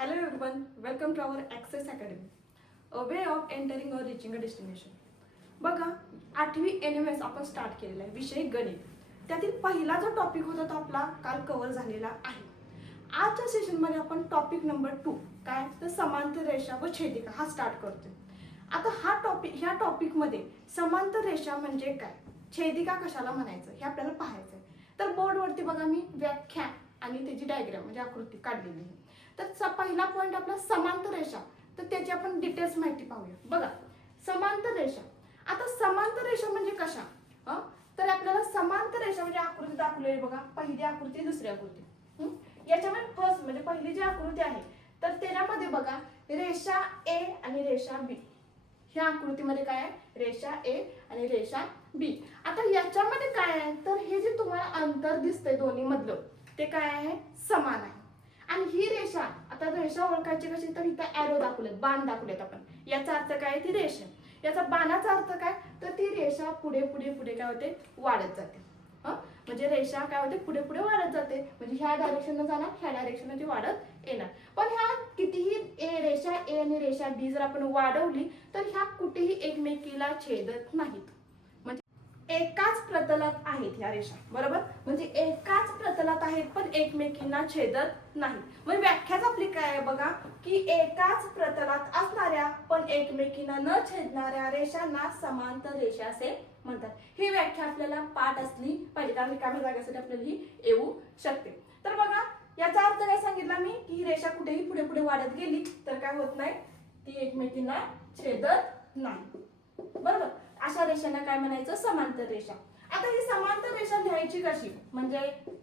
Hello everyone, welcome to our Access Academy, a way of entering or reaching a destination. बघा 8वी NMS आपण start केलेला आहे, विषय गणित. त्यातील पहिला जो टॉपिक होता तो आपला काल कव्हर झालेला आहे. आजच्या सेशनमध्ये आपण टॉपिक नंबर 2 काय तर समांतर रेषा व छेदिका हा स्टार्ट करतोय. आता ह्या टॉपिकमध्ये समांतर रेषा म्हणजे काय, छेदिका कशाला म्हणायचं हे आपल्याला पाहायचं आहे. तर बोर्डवरती बघा मी व्याख्या आणि त्याची डायग्राम म्हणजे आकृती काढलेली आहे. तर पहिला पॉइंट आपला समांतर रेषा, तर त्याची आपण डिटेल्स माहिती पाहूया. बघा समांतर रेषा, आता समांतर रेषा म्हणजे कशा, तर आपल्याला समांतर रेषा म्हणजे आकृती दाखवलेली बघा, पहिली आकृती दुसरी आकृती. याच्यामध्ये फर्स्ट म्हणजे पहिली जी आकृती आहे तर त्यामध्ये बघा रेषा ए आणि रेषा बी. ह्या आकृतीमध्ये काय आहे, रेषा ए आणि रेषा बी. आता याच्यामध्ये काय आहे तर हे जे तुम्हाला अंतर दिसतंय दोन्ही मधलं ते काय आहे, समान आहे. आणि ही रेषा, आता रेषा ओळखायची कशी, तर इथं एरो दाखवलेत, बाण दाखवलेत आपण. याचा अर्थ काय, ती रेषा. याचा बाणाचा अर्थ काय, तर ती रेषा पुढे पुढे पुढे काय होते, वाढत जाते. म्हणजे रेषा काय होते, पुढे पुढे वाढत जाते. म्हणजे ह्या डायरेक्शनला जाणार, ह्या डायरेक्शनला ती वाढत येणार. पण ह्या कितीही रेषा ए आणि रेषा बी जर आपण वाढवली तर ह्या कुठेही एकमेकीला छेदत नाहीत. एकाच प्रतलात आहेत ह्या रेषा, बरोबर. म्हणजे एकाच प्रतलात आहेत पण एकमेकींना छेदत नाही. म्हणजे व्याख्याच आपली काय आहे बघा, की एकाच प्रतलात असणाऱ्या पण एकमेकींना न छेदणाऱ्या रेषांना समांतर रेषा असे म्हणतात. ही व्याख्या आपल्याला पाठ असली पाहिजे, कारण रिकाम्या जागेसाठी आपल्याला ही येऊ शकते. तर बघा याचा अर्थ काय सांगितला मी, की ही रेषा कुठेही पुढे पुढे वाढत गेली तर काय होत नाही, ती एकमेकींना छेदत नाही, बरोबर. अशा रेषांना काय म्हणायचं, समांतर रेषा. आता ही समांतर रेषा लिहायची कशी, म्हणजे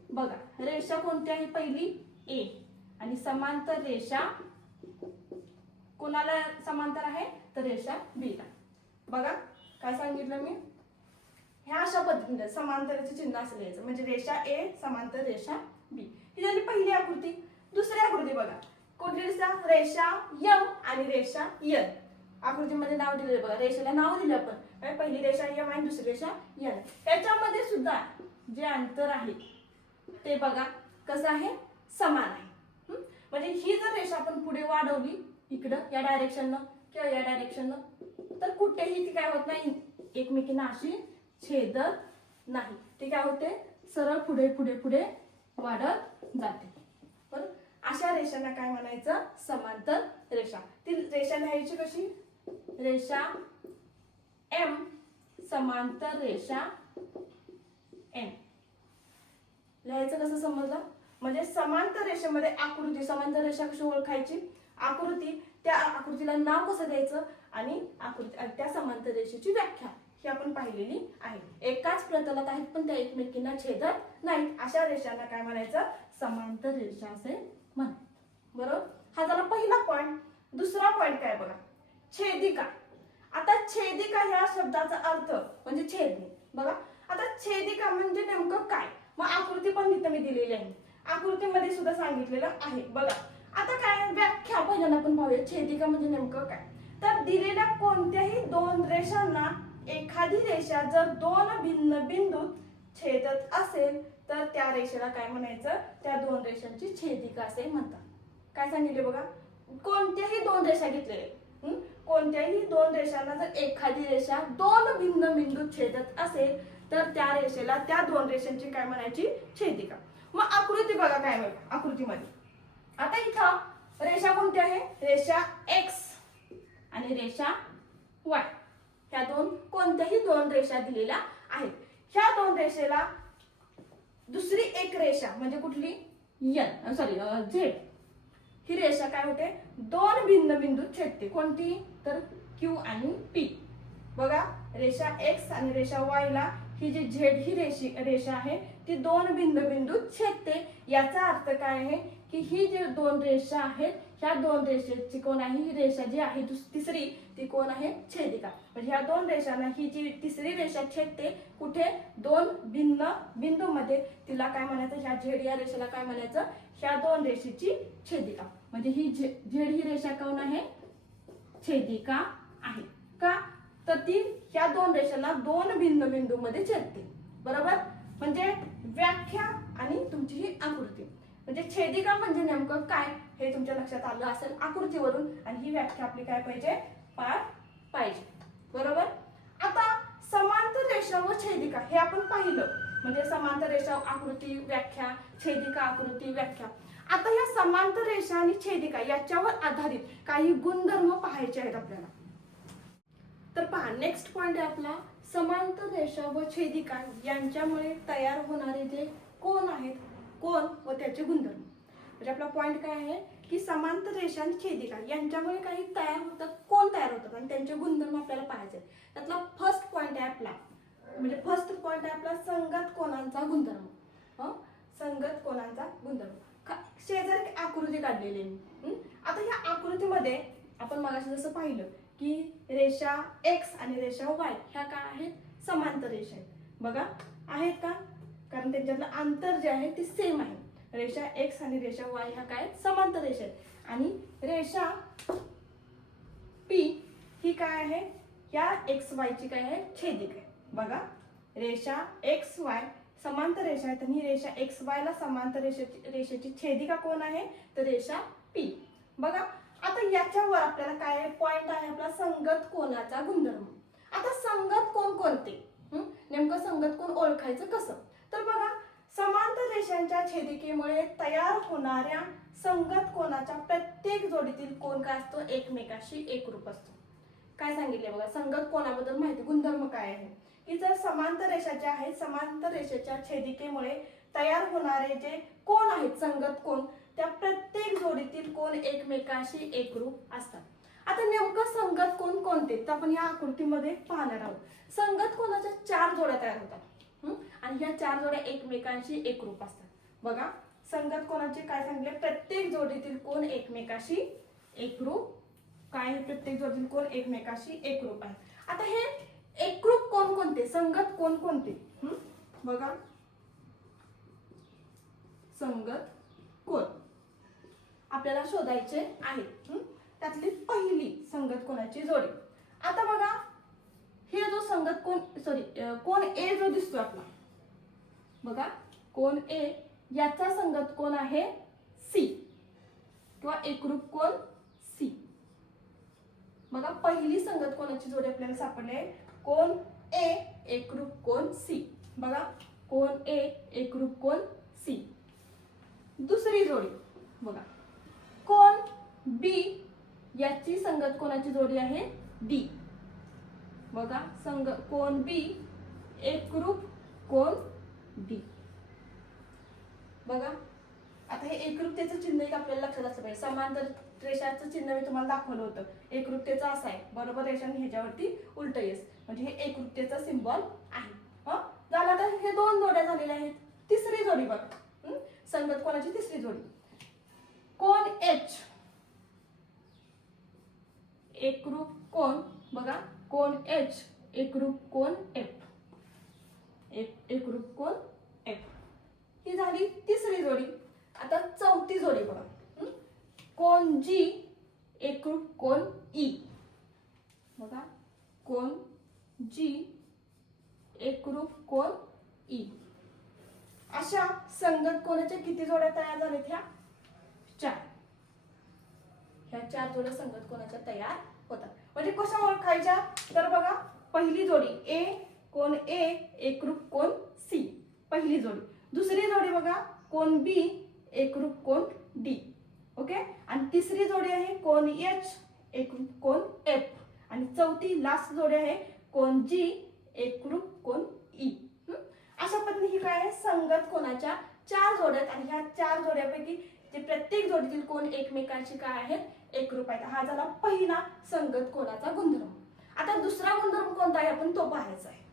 बघा रेषा कोणती आहे, पहिली ए, आणि समांतर रेषा कोणाला समांतर आहे तर रेषा बी ला. बघा काय सांगितलं मी, ह्या अशा पद्धतीने समांतराचे चिन्ह असं लिहायचं, म्हणजे रेषा ए समांतर रेषा बी. ही झाली पहिली आकृती. दुसरी आकृती बघा, कुठली दिसते, रेषा एम आणि रेषा एन. आकृतीमध्ये नाव दिलेलं बघा, रेषेला नाव दिलं आपण, पहिली रेषा एम आणि दुसरी रेषा एन. त्याच्यामध्ये सुद्धा जे अंतर आहे ते बघा कसं आहे, समान आहे. म्हणजे ही जर रेषा आपण पुढे वाढवली इकडं या डायरेक्शननं किंवा या डायरेक्शननं तर कुठेही ती काय होत नाही, एकमेकींना अशी छेदत नाही. ती काय होते, सरळ पुढे पुढे पुढे वाढत जाते, बरोबर. अशा रेषांना काय म्हणायचं, समांतर रेषा. ती रेषा लिहायची कशी, रेषा एम समांतर रेषा एन. लिहायचं कसं समजलं, म्हणजे समांतर रेषेमध्ये आकृती, समांतर रेषा कशी ओळखायची, आकृती, त्या आकृतीला नाव कसं द्यायचं आणि आकृती त्या समांतर रेषेची व्याख्या ही आपण पाहिलेली आहे. एकाच प्रतलात आहेत पण त्या एकमेकींना छेदत नाहीत, अशा रेषांना काय म्हणायचं, समांतर रेषा असे म्हणतात, बरोबर. हा झाला पहिला पॉइंट. दुसरा पॉइंट काय बघा, छेदिका. आता छेदिका ह्या शब्दाचा अर्थ म्हणजे छेदणे. बघा आता छेदिका म्हणजे नेमकं काय, मग आकृती पण इथं मी दिलेली आहे, आकृतीमध्ये सुद्धा सांगितलेलं आहे. बघा आता काय व्याख्या पहिल्यांदा आपण पाहूया, छेदिका म्हणजे नेमकं काय. तर दिलेल्या कोणत्याही दोन रेषांना एखादी रेषा जर दोन भिन्न बिंदूत छेदत असेल तर त्या रेषेला काय म्हणायचं, त्या दोन रेषांची छेदिका असे म्हणतात. काय सांगितले बघा, कोणत्याही दोन रेषा घेतलेल्या, कोणत्याही दोन रेषांना जर एखादी रेषा दोन भिन्न बिंदूत छेदत असेल तर त्या रेषेला त्या दोन रेषांची काय म्हणायची, छेदिका. मग आकृती बघा काय मिळेल आकृतीमध्ये. आता इथं रेषा कोणती आहे, रेषा एक्स आणि रेषा वाय. ह्या दोन कोणत्याही दोन रेषा दिलेल्या आहेत. ह्या दोन रेषेला दुसरी एक रेषा म्हणजे कुठली, एन झेड. ही रेषा काय होते, दोन भिन्न बिंदूत छेदते. कोणती, तर क्यू आणि पी. बघा रेषा एक्स आणि रेषा वाय ला ही जी झेड ही रेषा आहे ती दोन भिन्न बिंदूत छेदते. याचा अर्थ काय आहे, की ही जी दोन रेषा आहेत ह्या दोन रेषेची कोण आहे, ही रेषा जी आहे तिसरी ती कोण आहे, छेदिका. म्हणजे ह्या दोन रेषांना ही जी तिसरी रेषा छेदते कुठे, दोन भिन्न बिंदू मध्ये, तिला काय म्हणायचं, ह्या झेड या रेषेला काय म्हणायचं, ह्या दोन रेषेची छेदिका. म्हणजे ही झेड ही रेषा कोण आहे, छेदिका आहे. का, तर ती ह्या दोन रेषांना दोन भिन्न बिंदू मध्ये छेदते, बरोबर. म्हणजे व्याख्या आणि तुमची ही आकृती. म्हणजे म्हणजे छेदिका म्हणजे नेमकं काय हे तुमच्या लक्षात आलं असेल आकृतीवरून, आणि ही व्याख्या आपली काय पाहिजे, पाठ पाहिजे. बरोबर. आता समांतर रेषा व छेदिका हे आपण पाहिलं, म्हणजे समांतर रेषा आकृती व्याख्या, छेदिका आकृती व्याख्या. आता या समांतर रेषा आणि छेदिका याच्यावर आधारित काही गुणधर्म पाहायचे आहेत आपल्याला. तर पहा, नेक्स्ट पॉइंट आहे आपला, समांतर रेषा व छेदिका यांच्यामुळे तयार होणारे जे कोन आहेत, कोन व त्याचे गुणधर्म. म्हणजे आपला पॉइंट काय आहे की समांतर रेषा आणि छेदिका यांच्यामुळे काही तयार होतात, कोन तयार होतात आणि त्यांचे गुणधर्म आपल्याला पाहायचे. त्यातला फर्स्ट पॉइंट आहे आपला, म्हणजे फर्स्ट पॉइंट आहे आपला संगत कोनांचा गुणधर्म. संगत कोनांचा गुणधर्म. शेजारी आकृती काढलेली आहे. आता या आकृतीमध्ये आपण मगाशी जसं पाहिलं की रेषा एक्स आणि रेषा वाय ह्या काय आहेत, समांतर रेषा आहेत. बघा आहेत का, कारण त्यांच्यातलं अंतर जे आहे ते सेम आहे. रेषा एक्स आणि रेषा वाय ह्या काय समांतर रेषा आहेत. आणि रेषा पी ही काय आहे, या एक्स वाय ची काय आहे, छेदिका आहे. बघा, रेषा एक्स वाय समांतर रेषा आहे, आणि रेषा एक्स वाय ला समांतर रेषेची छेदिका कोण आहे, तर रेषा पी. बघा, आता याच्यावर आपल्याला काय आहे, पॉइंट आहे आपला संगत कोनाचा गुणधर्म. आता संगत कोन कोणते, नेमकं संगत कोन ओळखायचं कसं, तर बघा, समांतर रेषांच्या छेदिकेमुळे तयार होणाऱ्या संगत कोनाच्या प्रत्येक जोडीतील कोन काय असतो, एकमेकाशी एकरूप असतो. काय सांगितले बघा, संगत कोनाबद्दल माहिती, गुणधर्म काय आहे की जर समांतर रेषा ज्या आहेत, समांतर रेषेच्या छेदिकेमुळे तयार होणारे जे कोन आहेत, संगत कोन, त्या प्रत्येक जोडीतील कोन एकमेकाशी एकरूप असतात. आता नेमकं संगत कोन कोणते, तर आपण या आकृतीमध्ये पाहणार आहोत. संगत कोनाच्या 4 जोड्या तयार होतात, आणि ह्या 4 जोड्या एकमेकांशी एकरूप असतात. बघा, संगत कोनाचे काय सांगितले, प्रत्येक जोडीतील कोन एकमेकाशी एकरूप काय आहे, प्रत्येक जोडीतील कोन एकमेकाशी एकरूप आहे. आता हे एकरूप कोन कोणते, संगत कोन कोणते, बघा, संगत कोन आपल्याला शोधायचे आहेत. त्यातली पहिली संगत कोनाची जोडी. आता बघा, हे जो संगत कोन, कोन ए जो दिसतो आपला, बघा, कोन ए याचा संगत कोन आहे सी, किंवा एकरूप कोन सी. बघा, पहिली संगत कोनाची जोडी आपल्याला सापडली, कोन ए एकरूप कोन सी. बघा, कोन ए एकरूप कोन सी. दुसरी जोडी बघा, कोन बी याची संगत कोनाची जोडी आहे डी. बघा, कोन बी एकरूप कोन डी. बघा, आता हे एकरूपतेचं चिन्ह एक आपल्याला लक्षात असलं पाहिजे. समांतर रेषाचं चिन्ह मी तुम्हाला दाखवलं होतं, एकरूपतेचं असं आहे, बरोबर रेषाने ह्याच्यावरती उलट येस, म्हणजे हे एकरूपतेचा सिंबल आहे. झालं. आता हे 2 जोड्या झालेल्या आहेत. तिसरी जोडी बघा, संगत कोनाची तिसरी जोडी, कोन एच एकरूप कोन, बघा, कोन एच एकरूप कोन एफ, एकरूप कोन एफ. ही झाली तिसरी जोडी. आता चौथी जोडी बघा, कोन जी एकरूप कोन ई. बघा, कोन जी एकरूप कोन ई. अशा संगत कोनाच्या किती जोड्या तयार झाल्यात, ह्या 4. ह्या 4 जोड्या संगत कोनाच्या तयार होतात. म्हणजे कशा ओळखायच्या, तर बघा, पहिली जोडी ए, कोन ए एकरूप कोन सी, पहिली जोडी. दुसरी जोडी बघा, कोन बी एकरूप कोन डी. ओके. आणि तिसरी जोडी आहे कोन एच एकरूप कोन एफ. आणि चौथी लास्ट जोडी आहे कोन जी एकरूप कोन ई. अशा पद्धतीने ही काय आहे, संगत कोनाच्या 4 जोड्या आहेत. आणि ह्या 4 जोड्यापैकी जे प्रत्येक जोडीतील कोन एकमेकांशी काय आहेत, एकरूप आहेत. हा झाला पहिला संगत कोनाचा गुणधर्म. आता दुसरा गुणधर्म कोणता आहे, आपण तो पाहायचा आहे.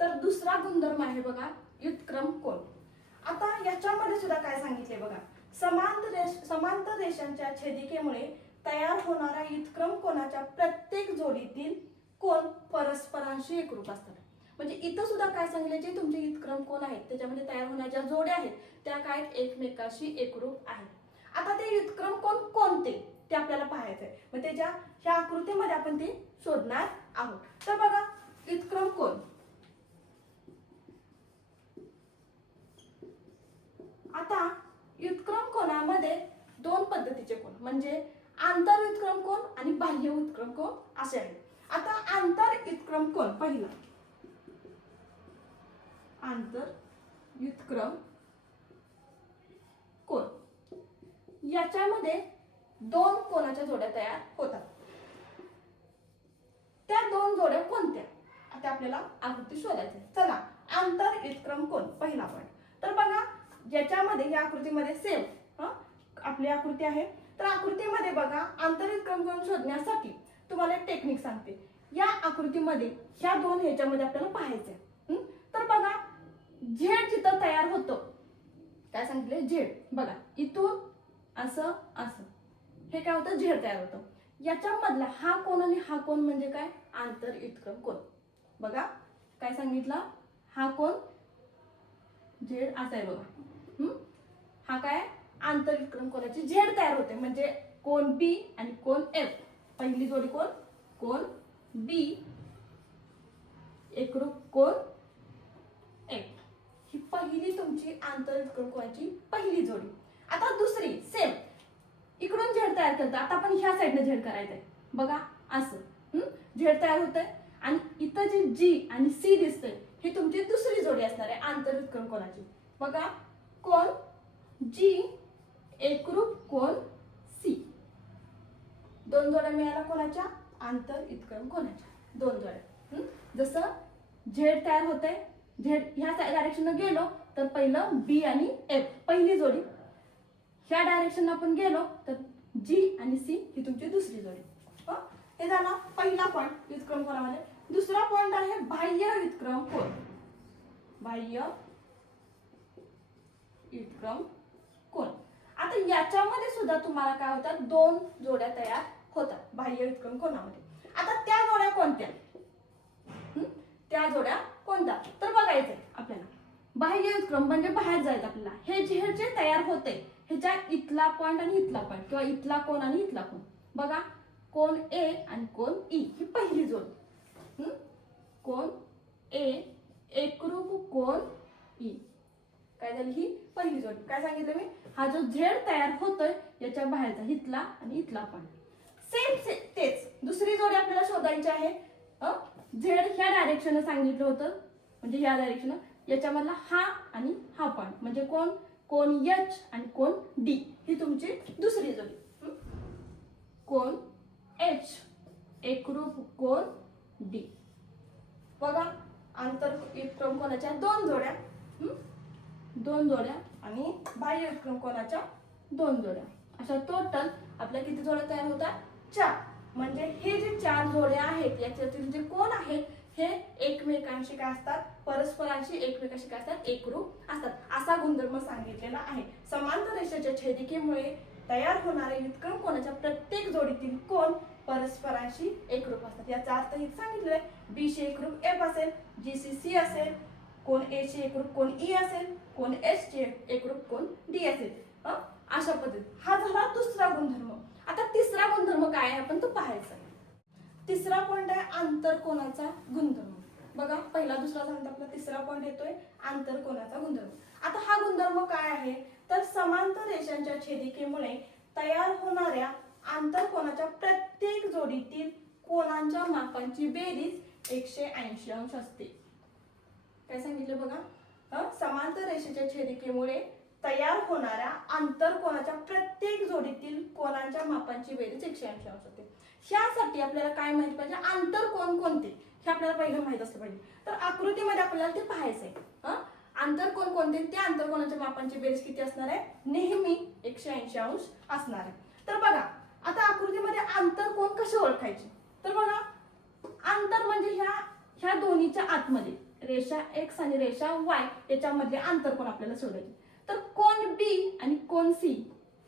तर दुसरा गुणधर्म आहे बघा, व्युत्क्रम कोन. आता याच्यामध्ये सुद्धा काय सांगितले बघा, समांतर रेषांच्या छेदिकेमुळे तयार होणाऱ्या व्युत्क्रम कोनाच्या प्रत्येक जोडीतील कोन परस्परांशी एकरूप असतात. म्हणजे इथं सुद्धा काय सांगितले, जे तुमचे व्युत्क्रम कोन आहेत त्याच्यामध्ये तयार होण्याच्या जोड्या आहेत त्या काय एकमेकाशी एकरूप आहेत. आता ते व्युत्क्रम कोन कोणते ते आपल्याला पाहायचं आहे. मग त्याच्या ह्या आकृतीमध्ये आपण ते शोधणार आहोत. तर बघा, व्युत्क्रम कोन. आता याच्यामध्ये दोन पद्धतीचे कोन म्हणजे आंतर व्युत्क्रम कोन आणि बाह्य व्युत्क्रम कोन असे आहेत. आता आंतर व्युत्क्रम कोन पहिला, आंतर व्युत्क्रम कोन, याच्यामध्ये दोन कोनाच्या जोड्या तयार होतात. त्या दोन जोड्या कोणत्या आता आपल्याला आकृती शोधायची. चला आंतर व्युत्क्रम कोन पहिला पॉइंट. तर बघा ज्याच्यामध्ये या आकृतीमध्ये सेम आपली आकृती आहे. तर आकृतीमध्ये बघा आंतर व्युत्क्रम कोन शोधण्यासाठी तुम्हाला एक टेक्निक सांगते. या आकृतीमध्ये ह्या दोन ह्याच्यामध्ये आपल्याला पाहायचे. तर बघा झेड जिथं तयार होतो, काय सांगितले झेड, बघा इथून असं असं हे काय होतं झेड तयार होतं. याच्यामधला हा कोन आणि हा कोन म्हणजे काय आंतर व्युत्क्रम कोन. बघा काय सांगितलं, हा कोन झेड असा आहे बघा. हा काय आंतर व्युत्क्रम कोनाची झेड तयार होते म्हणजे कोन बी आणि कोन एफ. पहिली जोडी कोण, कोन बी एकरूप कोन एफ. ही पहिली तुमची आंतर व्युत्क्रम कोनाची पहिली जोडी. आता दुसरी सेम इकडून झेड तयार करतो. आता आपण ह्या साईडने झेड करायचंय बघा असं झेड तयार होतंय आणि इथं जी जी आणि सी दिसतंय ही तुमची दुसरी जोडी असणार आहे आंतर व्युत्क्रम कोनाची. बघा कोन जी एकरूप कोन सी. दोन जोड्या मिळाल्या कोणाच्या आंतर व्युत्क्रम कोनाच्या, दोन जोड्या. जसं झेड तयार होते, झेड ह्या डायरेक्शन गेलो तर पहिलं बी आणि एफ पहिली जोडी, ह्या डायरेक्शन आपण गेलो तर जी आणि सी ही तुमची दुसरी जोडी. हे झाला पहिला पॉइंट व्युत्क्रम कोनामध्ये. दुसरा पॉइंट आहे बाह्य व्युत्क्रम कोन. बाह्य व्युत्क्रम कोन. आता याच्यामध्ये सुद्धा तुम्हाला काय होतात दोन जोड्या तयार होतात बाह्य व्युत्क्रम कोनामध्ये. आता त्या जोड्या कोणत्या, त्या जोड्या कोणत्या तर बघायचंय आपल्याला. बाह्य व्युत्क्रम म्हणजे बाहेर जायचं आपल्याला. हे झेड जे तयार होते ह्याच्या इथला पॉइंट आणि इथला पॉइंट किंवा इथला कोन आणि इथला कोन. बघा कोन ए आणि कोन ई ही पहिली जोडी. कोन ए एकरूप कोन ई काय झाली ही पहिली जोडी. काय सांगितलं मी, हा जो झेड तयार होतोय याच्या बाहेरचा इथला आणि इथला पॉइंट. सेम तेच दुसरी जोडी आपल्याला शोधायची आहे. झेड ह्या डायरेक्शन सांगितलं होतं म्हणजे ह्या डायरेक्शन, याच्यामधला हा आणि हा पॉइंट म्हणजे कोण कोन एच आणि कोन डी ही तुमची दुसरी जोडी. कोन एच एकरूप कोन डी. बघा आंतर व्युत्क्रम कोनाच्या दोन जोड्या, दोन जोड्या आणि बाह्य व्युत्क्रम कोनाच्या दोन जोड्या. अशा टोटल आपल्या किती जोड्या तयार होतात, चार. म्हणजे हे जे चार जोड्या आहेत याच्यातील जे कोन आहेत हे एकमेकांशी काय असतात, परस्परांशी एकमेकांशी काय असतात, एकरूप असतात. असा गुणधर्म सांगितलेला आहे. समांतर रेषेच्या छेदिकेमुळे तयार होणाऱ्या व्युत्क्रम कोनाच्या प्रत्येक जोडीतील कोन परस्परांशी एकरूप असतात. याचा अर्थ हे सांगितलंय बी शी एकरूप एफ असेल, जी सी सी असेल, कोन ए शी एकरूप कोन ई असेल, कोन एच ची एकरूप कोन डी असेल. अशा पद्धतीने हा झाला दुसरा गुणधर्म. आता तिसरा गुणधर्म काय आहे आपण तो पाहायचा. तिसरा पॉइंट आहे आंतर कोनाचा गुणधर्म. बघा पहिला दुसरा झाला आपला तिसरा पॉइंट येतोय आंतर कोनाचा गुणधर्म. आता हा गुणधर्म काय आहे तर समांतर रेषांच्या छेदिकेमुळे तयार होणाऱ्या आंतर कोनाच्या प्रत्येक जोडीतील कोनांच्या मापांची बेरीज 180 अंश असते. काय सांगितलं बघा, समांतर रेषेच्या छेदिकेमुळे तयार होणाऱ्या आंतर कोनाच्या प्रत्येक जोडीतील कोनांच्या मापांची बेरीज 180 अंश असते. ह्यासाठी आपल्याला काय माहिती पाहिजे, आंतर कोन कोणते हे आपल्याला पहिलं माहित असलं पाहिजे. तर आकृतीमध्ये आपल्याला ते पाहायचंय. आंतर कोन कोणते, त्या आंतर कोनाच्या मापांची बेरीज किती असणार आहे, नेहमी 180 अंश असणार आहे. तर बघा आता आकृतीमध्ये आंतर कोन कसे ओळखायचे तर बघा आंतर म्हणजे ह्या दोन्हीच्या आतमध्ये रेषा एक्स आणि रेषा वाय याच्यामधले आंतर कोन आपल्याला शोधायचे. तर कोन बी आणि कोन सी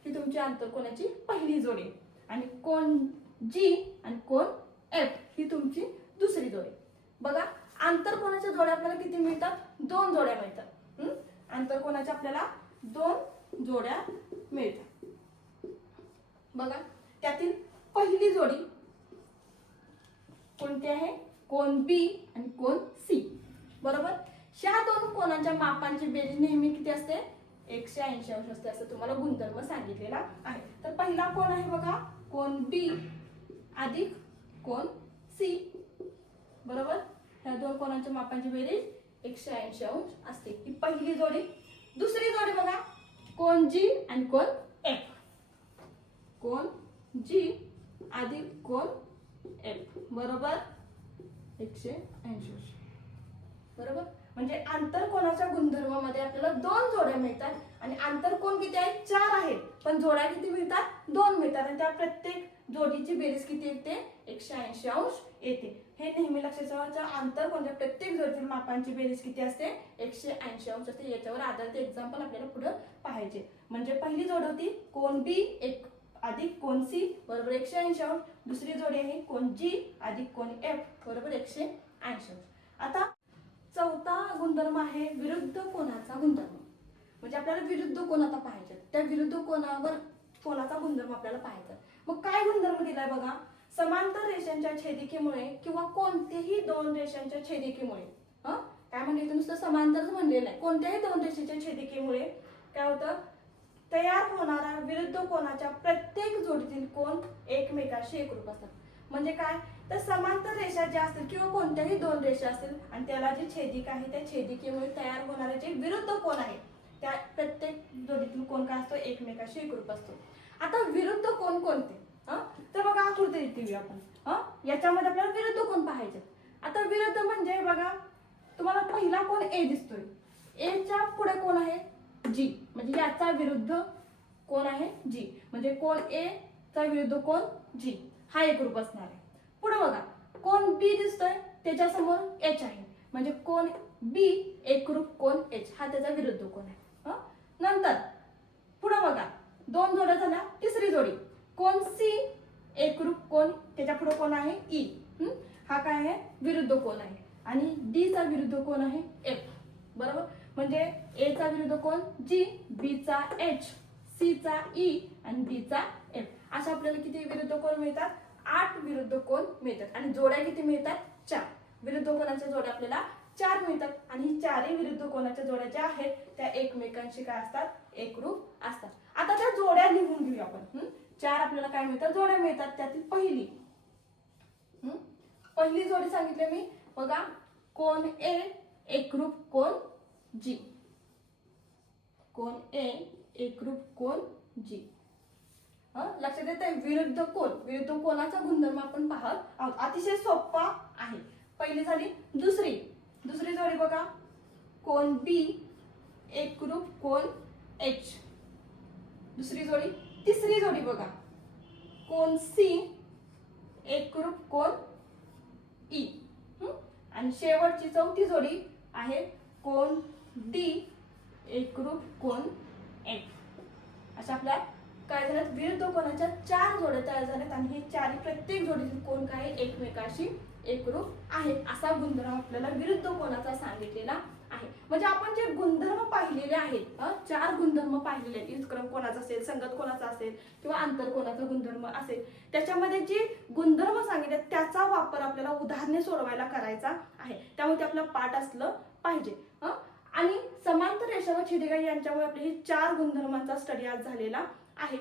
ही तुमची आंतर कोनाची पहिली जोडी आणि कोन जी आणि कोन एफ ही तुमची दुसरी जोडी. बघा आंतर कोनाच्या जोड्या आपल्याला किती मिळतात, दोन जोड्या मिळतात. आंतर कोनाच्या आपल्याला दोन जोड्या मिळतात. बघा त्यातील पहिली जोडी कोणती आहे, कोन बी आणि कोन सी. बरोबर ह्या दोन कोनांच्या मापांची बेरीज नेहमी किती असते, 180 अंश असते असं तुम्हाला गुणधर्म सांगितलेला आहे. तर पहिला कोण आहे बघा, कोण बी अधिक कोण सी, बरोबर. ह्या दोन कोणांच्या मापांची बेरीज 180 अंश असते, ही पहिली जोडी. दुसरी जोडी बघा, कोण जी आणि कोण एफ, कोण जी अधिक कोण एफ, बरोबर 180 बरोबर. म्हणजे आंतरकोनाच्या गुणधर्मामध्ये आपल्याला दोन जोड्या मिळतात आणि आंतरकोन किती आहेत, 4 आहेत, पण जोड्या किती मिळतात, 2 मिळतात. आणि त्या प्रत्येक जोडीची बेरीज किती येते, 180 अंश येते. हे नेहमी लक्षात ठेवायचं. आंतरकोनाच्या प्रत्येक जोडीतील मापांची बेरीज किती असते, 180 अंश असते. याच्यावर आधारित एक्झाम्पल आपल्याला पुढे पाहायचे. म्हणजे पहिली जोड होती कोण बी एक अधिक कोण सी बरोबर 180 अंश. दुसरी जोडी आहे कोण जी अधिक कोण एफ बरोबर 180 अंश. आता चौथा गुणधर्म आहे विरुद्ध कोनाचा गुणधर्म. म्हणजे आपल्याला विरुद्ध कोन आता पाहायचे, त्या विरुद्ध कोनाचा गुणधर्म आपल्याला पाहायचा. मग काय गुणधर्म दिलाय बघा, समांतर रेषांच्या छेदिकेमुळे किंवा कोणत्याही दोन रेषांच्या छेदिकेमुळे, काय म्हणजे नुसतं समांतरच म्हणलेलं आहे, कोणत्याही दोन रेषेच्या छेदिकेमुळे काय होतं, तयार होणारा विरुद्ध कोनाच्या प्रत्येक जोडीतील कोन एकमेकाशी एकरूप असतात. म्हणजे काय, तर समांतर रेषा ज्या असतील किंवा कोणत्याही दोन रेषा असतील आणि त्याला जी छेदिका आहे त्या छेदिकेमुळे तयार होणारे जे विरुद्ध कोन आहे त्या प्रत्येक जोडीतील कोन काय असतो, एकमेकाशी एकरूप असतो. आता विरुद्ध कोन कोणते, तर बघा आकृती देऊ आपण. याच्यामध्ये आपल्याला विरुद्ध कोन पाहायचे. आता विरुद्ध म्हणजे बघा, तुम्हाला पहिला कोन ए दिसतोय, ए च्या पुढे कोण आहे जी, म्हणजे याचा विरुद्ध कोण आहे जी, म्हणजे कोण ए चा विरुद्ध कोण जी, हा एकरूप असणार आहे. पुढे बघा, कोण बी दिसतोय त्याच्या समोर एच आहे, म्हणजे कोण बी एकरूप कोण एच, हा त्याचा विरुद्ध कोण आहे. नंतर पुढे बघा, दोन जोड्या झाल्या, तिसरी जोडी कोण सी एकरूप कोण, त्याच्या पुढे कोण आहे ई, हा काय आहे विरुद्ध कोण आहे. आणि डी चा विरुद्ध कोण आहे एफ, बरोबर. म्हणजे ए चा विरुद्ध कोण जी, बी चा एच, सी चा ई आणि डी चा एफ. अशा आपल्याला किती विरुद्ध कोन मिळतात, 8 विरुद्ध कोन मिळतात. आणि जोड्या किती मिळतात, 4. विरुद्ध कोनाच्या जोड्या आपल्याला 4 मिळतात. आणि ही चारही विरुद्ध कोनाच्या जोड्या ज्या आहेत त्या एकमेकांशी काय असतात, एकरूप असतात. आता त्या जोड्या लिहून घेऊया आपण. 4 आपल्याला काय मिळतात, जोड्या मिळतात. त्यातील पहिली जोडी सांगितली मी बघा, कोण ए एकरूप कोण जी, कोण ए एकरूप कोण जी. लक्षात येते, विरुद्ध कोनाचा गुणधर्म आपण पाहत आहोत. अतिशय सोपा आहे. पहिली झाली. दुसरी जोडी बघा, कोण बी एकरूप कोण एच, दुसरी जोडी. तिसरी जोडी बघा, कोण सी एकरूप कोण ई. आणि शेवटची चौथी जोडी आहे कोण डी एकरूप कोण एफ. अशा आपल्या काय झाल्यात, विरुद्ध कोनाच्या 4 जोड्या तयार झाल्यात. आणि हे चारही प्रत्येक जोडीतील कोण काय एकमेकाशी एकरूप आहेत. असा गुणधर्म आपल्याला विरुद्ध कोनाचा सांगितलेला आहे. म्हणजे आपण जे गुणधर्म पाहिलेले आहेत, 4 गुणधर्म पाहिलेले आहेत, युजक्रम कोणाचा असेल, संगत कोणाचा असेल किंवा आंतर कोणाचा गुणधर्म असेल, त्याच्यामध्ये जे गुणधर्म सांगितले त्याचा वापर आपल्याला उदाहरणे सोडवायला करायचा आहे. त्यामुळे आपला पाठ असलं पाहिजे. आणि समांतर रेषा व छेदिका यांच्यामुळे आपले हे 4 गुणधर्मांचा स्टडी आज झालेला आहे.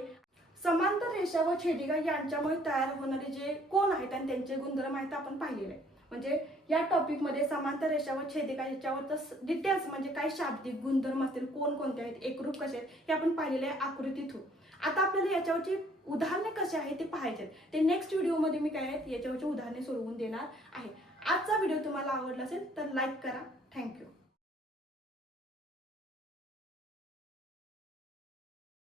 समांतर रेषा व छेदिका यांच्यामुळे तयार होणारे जे कोन आहेत आणि त्यांचे गुणधर्म आहेत आपण पाहिलेले आहे. म्हणजे या टॉपिक मध्ये समांतर रेषा व छेदिका याच्यावर डिटेल्स म्हणजे काय शाब्दिक गुणधर्म असतील, कोण कोणते आहेत, एकरूप कसे आहेत हे आपण पाहिलेले आहे आकृती थ्रू. आता आपल्याला याच्यावरची उदाहरणे कशी आहेत ते पाहायचे. ते नेक्स्ट व्हिडिओमध्ये मी काय आहेत याच्यावरची उदाहरणे सोडवून देणार आहे. आजचा व्हिडिओ तुम्हाला आवडला असेल तर लाईक करा. थँक्यू.